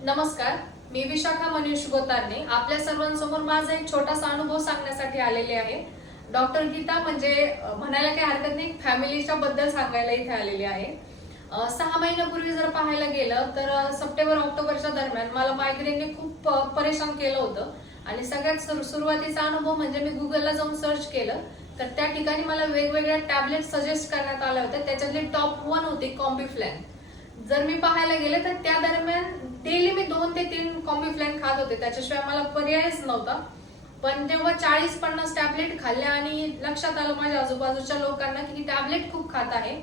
नमस्कार, मी विशाखा मनीष गोतारने आपल्या सर्वांसमोर माझा एक छोटासा अनुभव सांगण्यासाठी आलेले आहे। डॉक्टर गीता म्हणजे म्हणायला काही हरकत नाही, फॅमिलीच्या बद्दल सांगायला इथे आलेली आहे। 6 महिन्यापूर्वी जर पाहायला गेलं तर सप्टेंबर ऑक्टोबरच्या दरम्यान मला मायग्रेनने खूप परेशान केलं होतं आणि सगळ्यात सुरुवातीचा अनुभव म्हणजे मी गुगलला जाऊन सर्च केलं तर त्या ठिकाणी मला वेगवेगळ्या टॅबलेट सजेस्ट करण्यात आल्या होत्या। त्याच्यातली टॉप 1 होती कॉम्बिफ्लॅन। जर मी पाहायला गेले तर त्या दरम्यान डेली मी 2 ते 3 कॉम्बिफ्लॅन खात होते, त्याच्याशिवाय मला पर्यायच नव्हता। पण जेव्हा 40-50 टॅबलेट खाल्ल्या आणि लक्षात आलं माझ्या आजूबाजूच्या लोकांना की ही टॅबलेट खूप खात आहे,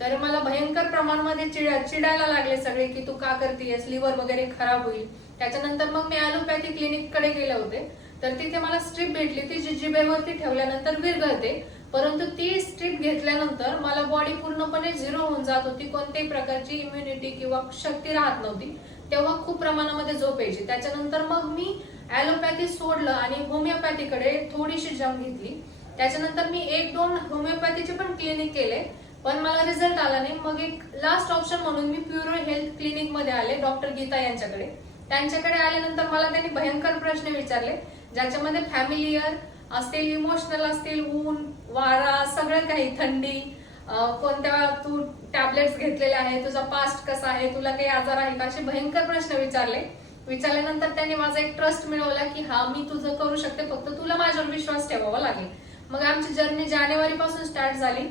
तर मला भयंकर प्रमाणामध्ये चिडायला लागले सगळे की तू का करतेयस, लिव्हर वगैरे खराब होईल। त्याच्यानंतर मग मी ॲलोपॅथी क्लिनिक कडे गेले होते, तर तिथे मला स्ट्रीप भेटली, ती जी जिभेवरती ठेवल्यानंतर विरघळते, परंतु ती स्ट्रीप घेतल्यानंतर मला बॉडी पूर्णपणे झिरो होऊन जात होती, कोणत्याही प्रकारची इम्युनिटी किंवा शक्ती राहत नव्हती। तेव्हा खूप प्रमाणामध्ये झोप यायची। त्याच्यानंतर मग मी ॲलोपॅथी सोडलं आणि होमिओपॅथीकडे थोडीशी जंप घेतली। त्याच्यानंतर मी 1-2 होमिओपॅथीचे पण क्लिनिक केले, पण मला रिझल्ट आला नाही। मग एक लास्ट ऑप्शन म्हणून मी प्युरो हेल्थ क्लिनिक मध्ये आले, डॉक्टर गीता यांच्याकडे। त्यांच्याकडे आल्यानंतर मला त्यांनी भयंकर प्रश्न विचारले, ज्याच्यामध्ये फॅमिलियर असतील, इमोशनल असतील, ऊन वारा सगळं काही, थंडी, कोणत्या तू टॅबलेट्स घेतलेल्या आहे, तुझा पास्ट कसा आहे, तुला काही आजार आहे का, असे भयंकर प्रश्न विचारल्यानंतर त्यांनी माझा एक ट्रस्ट मिळवला की हा मी तुझं करू शकते, फक्त तुला माझ्यावर विश्वास ठेवावा लागेल। मग आमची जर्नी जानेवारी पासून स्टार्ट झाली।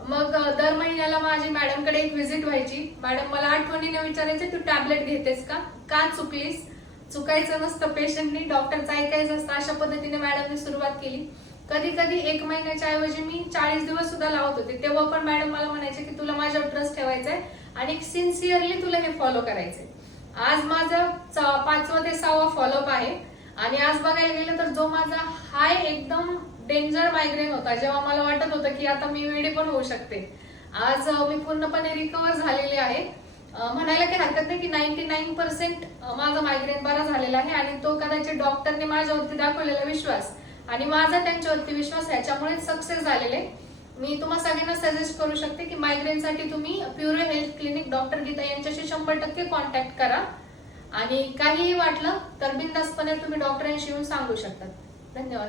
मग दर महिन्याला माझी मॅडमकडे एक व्हिजिट व्हायची। मॅडम मला आठवणीने विचारायचे तू टॅबलेट घेतेस का चुकलीस। चुकायचं नसतं, पेशंटनी डॉक्टरचं ऐकायचं असतं। अशा पद्धतीने मॅडमने सुरुवात केली। कधी कधी 1 महिन्याच्या ऐवजी मी 40 दिवस सुद्धा लावत होते। तेव्हा पण मॅडम मला म्हणायचे की तुला माझ्यावर ट्रस्ट ठेवायचा आहे आणि सिन्सिअरली तुला हे फॉलो करायचंय। आज माझं 5वा ते 6वा फॉलोअप आहे आणि आज बघायला गेलं तर जो माझा हाय एकदम डेंजर मायग्रेन होता, जेव्हा मला वाटत होतं की आता मी वेडी पण होऊ शकते, आज मी पूर्णपणे रिकव्हर झालेले आहे। म्हणायला काही हरकत नाही की 99% माझा मायग्रेन बरा झालेला आहे आणि तो कदाचित डॉक्टरने माझ्यावरती दाखवलेला विश्वास आणि माझा त्यांच्यावरती विश्वास ह्याच्यामुळे सक्सेस झालेले। मी तुम्हा सगळ्यांना सजेस्ट करू शकते की मायग्रेनसाठी तुम्ही Puro health clinic doctor Geeta यांच्याशी 100% कॉन्टॅक्ट करा आणि काहीही वाटलं तर बिनधास्तपणे तुम्ही डॉक्टरांशी येऊन सांगू शकता। धन्यवाद।